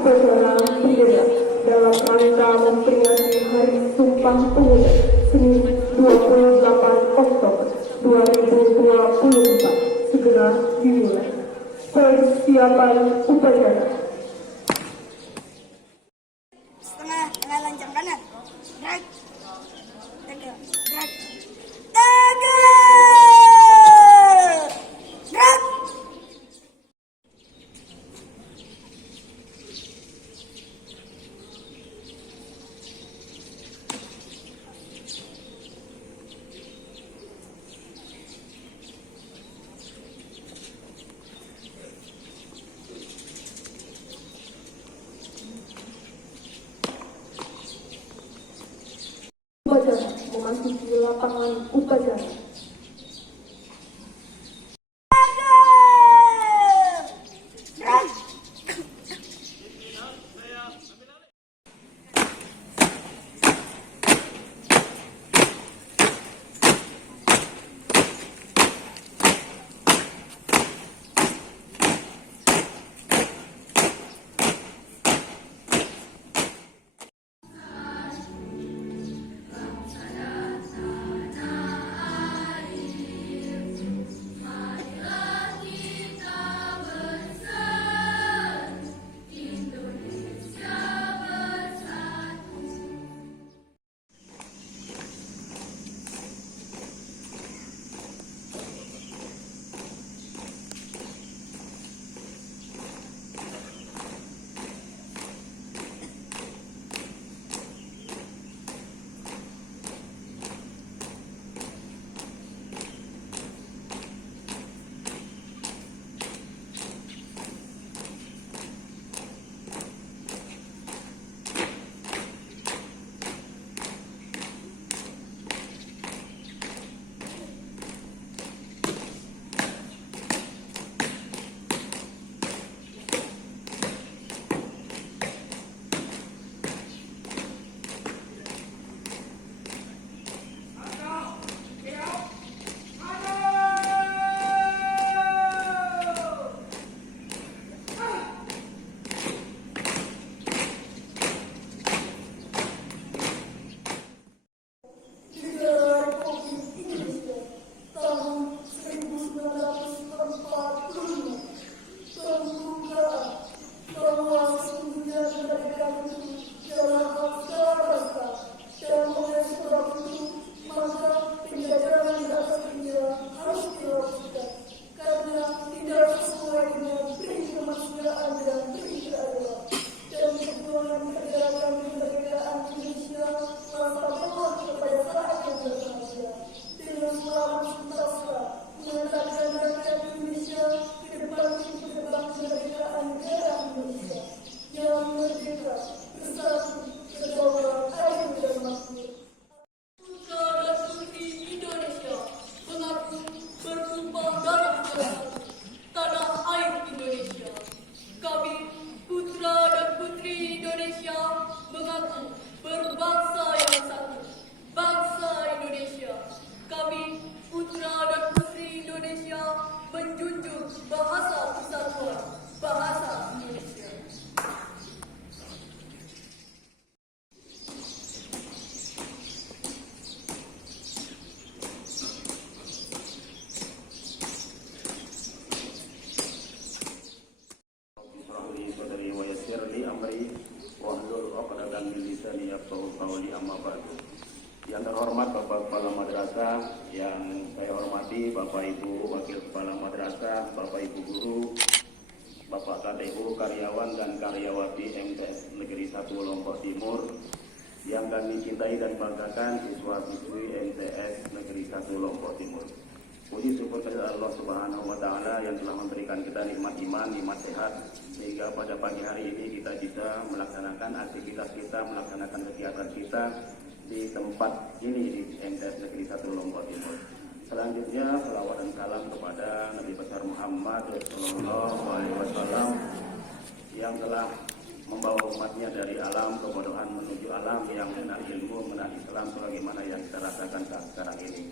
upacara bendera dalam rangka memperingati Hari Sumpah Pemuda Senin 28 Oktober 2024 segera dimulai. Persiapan upacara. Setengah lancang kanan. Gerak. Tegak. Gerak. Tegak. Gerak. Upacara memasuki lapangan upacara. Yang terhormat Bapak Kepala Madrasah, yang saya hormati Bapak Ibu Wakil Kepala Madrasah, Bapak Ibu Guru, Bapak KTU, karyawan dan karyawati MTS Negeri 1 Lombok Timur, yang kami cintai dan banggakan siswa-siswi MTS Negeri 1 Lombok Timur. Puji syukur kepada Allah Subhanahu wa Ta'ala yang telah memberikan kita nikmat iman, nikmat sehat, sehingga pada pagi hari ini kita bisa melaksanakan aktivitas kita, melaksanakan kegiatan kita di tempat ini di MTS Negeri 1 Lombok Timur. Selanjutnya selawat dan salam kepada Nabi besar Muhammad Sallallahu Alaihi Wasallam yang telah membawa umatnya dari alam kebodohan menuju alam yang mengenal ilmu, mengenal Islam sebagaimana yang kita rasakan saat sekarang ini.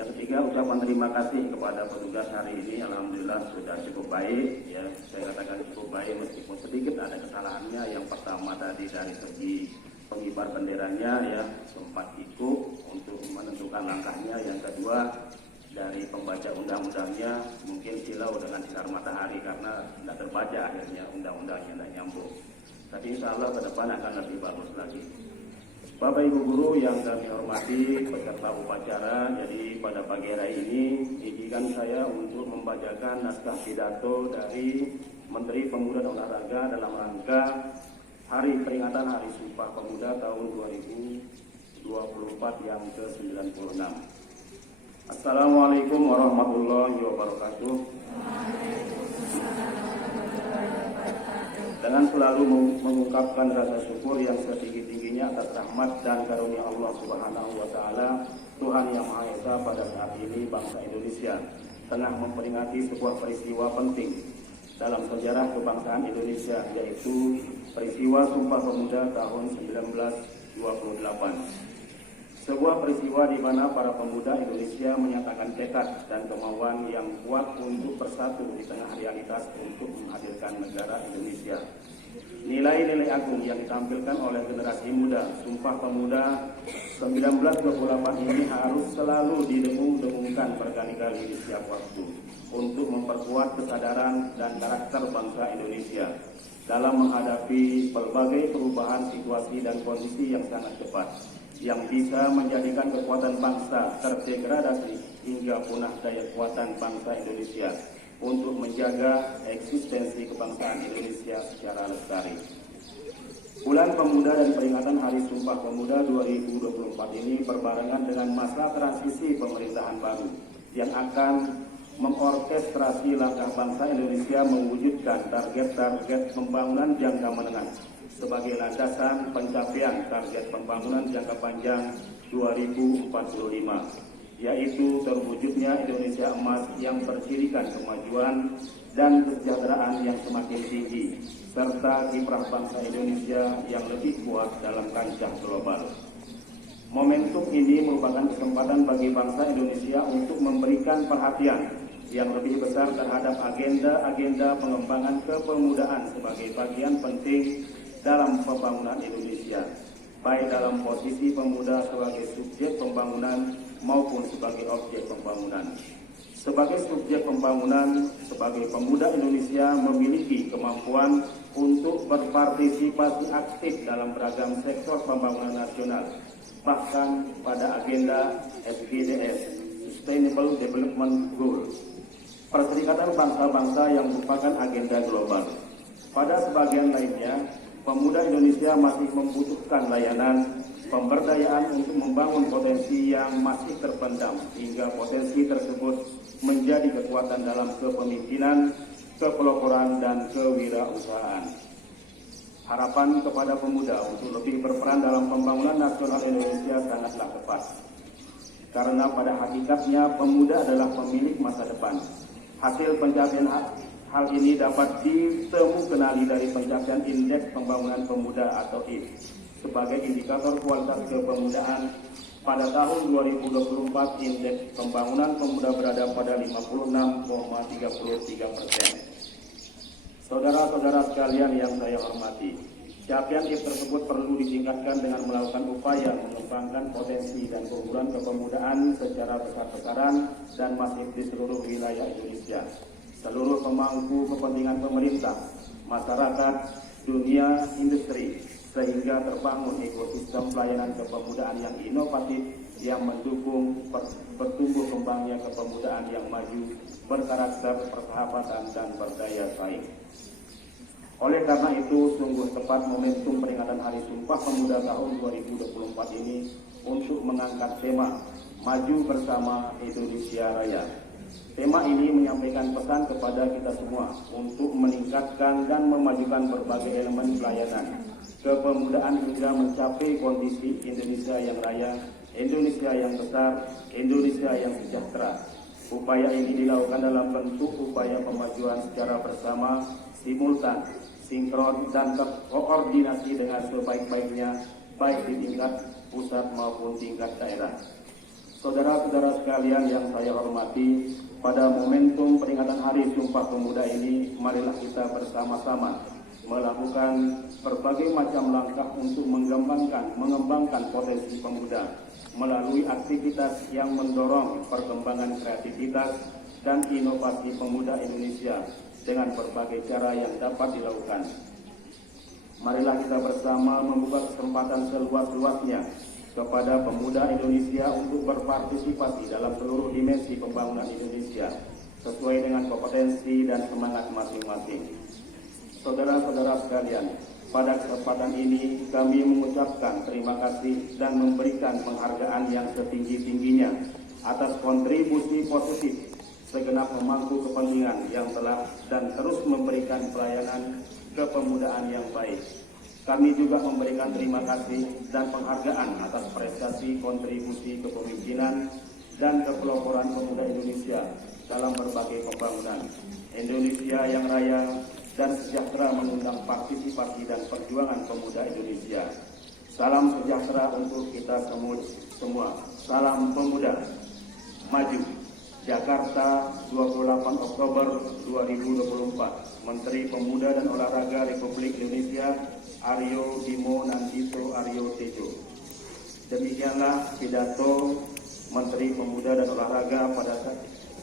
Yang ketiga, ucapan terima kasih kepada petugas hari ini. Alhamdulillah sudah cukup baik. Ya, saya katakan cukup baik meskipun sedikit ada kesalahannya. Yang pertama tadi dari segi pengibar benderanya ya sempat ikut untuk menentukan langkahnya. Yang kedua dari pembaca undang-undangnya mungkin silau dengan sinar matahari karena tidak terbaca akhirnya undang-undangnya tidak nyambung. Tapi insya Allah ke depan akan lebih bagus lagi. Bapak Ibu Guru yang kami hormati peserta upacara, jadi pada pagi hari ini izinkan saya untuk membacakan naskah pidato dari Menteri Pemuda dan Olahraga dalam rangka Hari Peringatan Hari Sumpah Pemuda tahun 2024 yang ke-96. Assalamualaikum warahmatullahi wabarakatuh. Dengan selalu mengungkapkan rasa syukur yang setinggi-tingginya atas rahmat dan karunia Allah Subhanahu wa Ta'ala, Tuhan Yang Maha Esa, pada saat ini bangsa Indonesia tengah memperingati sebuah peristiwa penting dalam sejarah kebangsaan Indonesia, yaitu peristiwa Sumpah Pemuda tahun 1928. Sebuah peristiwa di mana para pemuda Indonesia menyatakan tekad dan kemauan yang kuat untuk bersatu di tengah realitas untuk menghadirkan negara Indonesia. Nilai-nilai agung yang ditampilkan oleh generasi muda Sumpah Pemuda 1928 ini harus selalu didengung-dengungkan berkali-kali di setiap waktu untuk memperkuat kesadaran dan karakter bangsa Indonesia dalam menghadapi berbagai perubahan situasi dan kondisi yang sangat cepat, yang bisa menjadikan kekuatan bangsa terdegradasi hingga punah daya kekuatan bangsa Indonesia untuk menjaga eksistensi kebangsaan Indonesia secara lestari. Bulan Pemuda dan peringatan Hari Sumpah Pemuda 2024 ini berbarengan dengan masa transisi pemerintahan baru yang akan mengorkestrasi langkah bangsa Indonesia mewujudkan target-target pembangunan jangka menengah sebagai landasan pencapaian target pembangunan jangka panjang 2045, yaitu terwujudnya Indonesia emas yang bercirikan kemajuan dan kesejahteraan yang semakin tinggi, serta kiprah bangsa Indonesia yang lebih kuat dalam kancah global. Momentum ini merupakan kesempatan bagi bangsa Indonesia untuk memberikan perhatian yang lebih besar terhadap agenda-agenda pengembangan kepemudaan sebagai bagian penting dalam pembangunan Indonesia, baik dalam posisi pemuda sebagai subjek pembangunan maupun sebagai objek pembangunan. Sebagai subjek pembangunan, sebagai pemuda Indonesia memiliki kemampuan untuk berpartisipasi aktif dalam beragam sektor pembangunan nasional, bahkan pada agenda SDGs, Sustainable Development Goals, Perserikatan Bangsa-Bangsa yang merupakan agenda global. Pada sebagian lainnya, pemuda Indonesia masih membutuhkan layanan pemberdayaan untuk membangun potensi yang masih terpendam hingga potensi tersebut menjadi kekuatan dalam kepemimpinan, kepeloporan, dan kewirausahaan. Harapan kepada pemuda untuk lebih berperan dalam pembangunan nasional Indonesia sangatlah tepat. Karena pada hakikatnya pemuda adalah pemilik masa depan. Hasil pencapaian hal ini dapat ditemukan dari pencapaian Indeks Pembangunan Pemuda atau IPP sebagai indikator kualitas kepemudaan. Pada tahun 2024, Indeks Pembangunan Pemuda berada pada 56,33%. Saudara-saudara sekalian yang saya hormati, capaian IPP tersebut perlu ditingkatkan dengan melakukan upaya mengembangkan potensi dan keunggulan kepemudaan secara besar-besaran dan masif di seluruh wilayah Indonesia. Seluruh pemangku kepentingan pemerintah, masyarakat, dunia, industri, sehingga terbangun ekosistem pelayanan kepemudaan yang inovatif yang mendukung bertumbuh kembangnya kepemudaan yang maju, berkarakter persahabatan dan berdaya saing. Oleh karena itu, sungguh tepat momentum peringatan Hari Sumpah Pemuda tahun 2024 ini untuk mengangkat tema Maju Bersama Indonesia Raya. Tema ini menyampaikan pesan kepada kita semua untuk meningkatkan dan memajukan berbagai elemen pelayanan kepemudaan hingga mencapai kondisi Indonesia yang raya, Indonesia yang besar, Indonesia yang sejahtera. Upaya ini dilakukan dalam bentuk upaya pemajuan secara bersama, simultan, sinkron, dan terkoordinasi dengan sebaik-baiknya, baik di tingkat pusat maupun tingkat daerah. Saudara-saudara sekalian yang saya hormati, pada momentum peringatan Hari Sumpah Pemuda ini, marilah kita bersama-sama melakukan berbagai macam langkah untuk mengembangkan potensi pemuda melalui aktivitas yang mendorong perkembangan kreativitas dan inovasi pemuda Indonesia dengan berbagai cara yang dapat dilakukan. Marilah kita bersama membuka kesempatan seluas-luasnya kepada pemuda Indonesia untuk berpartisipasi dalam seluruh dimensi pembangunan Indonesia sesuai dengan kompetensi dan semangat masing-masing. Saudara-saudara sekalian, pada kesempatan ini kami mengucapkan terima kasih dan memberikan penghargaan yang setinggi-tingginya atas kontribusi positif segenap pemangku kepentingan yang telah dan terus memberikan pelayanan kepemudaan yang baik. Kami juga memberikan terima kasih dan penghargaan atas prestasi kontribusi kepemimpinan dan kepeloporan pemuda Indonesia dalam berbagai pembangunan. Indonesia yang raya dan sejahtera mengundang partisipasi dan perjuangan pemuda Indonesia. Salam sejahtera untuk kita semua. Salam pemuda. Maju. Jakarta, 28 Oktober 2024. Menteri Pemuda dan Olahraga Republik Indonesia, Aryo Bimo Nandito Aryo Tejo. Demikianlah pidato Menteri Pemuda dan Olahraga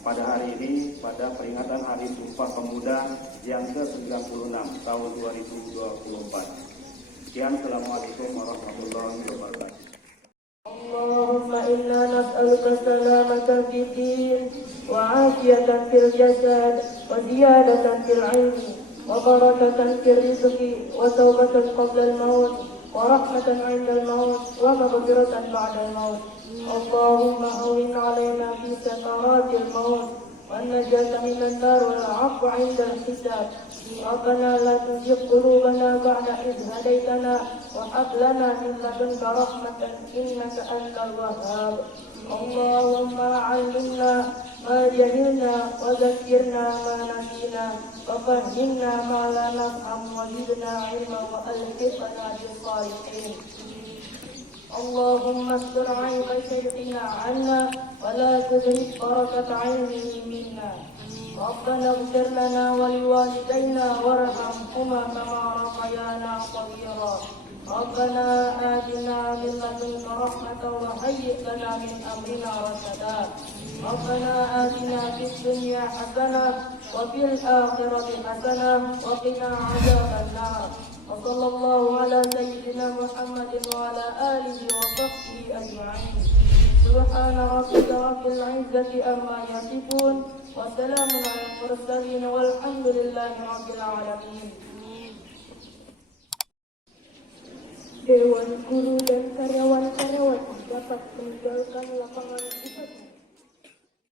pada hari ini, pada peringatan Hari Sumpah Pemuda yang ke-96 tahun 2024. Sekian, Assalamualaikum warahmatullahi wabarakatuh. اللهم إنا نسألك السلامة في الدين وعافية في الجسد وزيادة في العلم وبركة في الرزق وتوبة قبل الموت ورحمة عند الموت ومغفرة بعد الموت. اللهم هون علينا في سكرات الموت والنجاة من النار والعفو عند الحساب. ربنا لا تزغ قلوبنا بعد إذ هديتنا وهب لنا من لدنك رحمة إنك أنت الوهاب. اللهم علمنا ما جهلنا وذكرنا ما نسينا وفهمنا ما لا نفهم وزدنا علما وألحقنا بالصالحين. اللهم استر عيب شيخنا عنا ولا تدرك بركة علمه منا. ربنا اغفر لنا ولوالدينا وارحمهما كما ربيانا صغيرا. ربنا آتنا من لدنك رحمة وهيئ لنا من أمرنا رشدا. ربنا آتنا في الدنيا حسنة وفي الآخرة حسنة وقنا عذاب النار. وصلى الله على سيدنا محمد وعلى آله وصحبه أجمعين. سبحان ربك رب العزة أما يصفون وسلام على المرسلين والحمد لله رب العالمين. Dewan Guru dan karyawan-karyawan dapat meninggalkan lapangan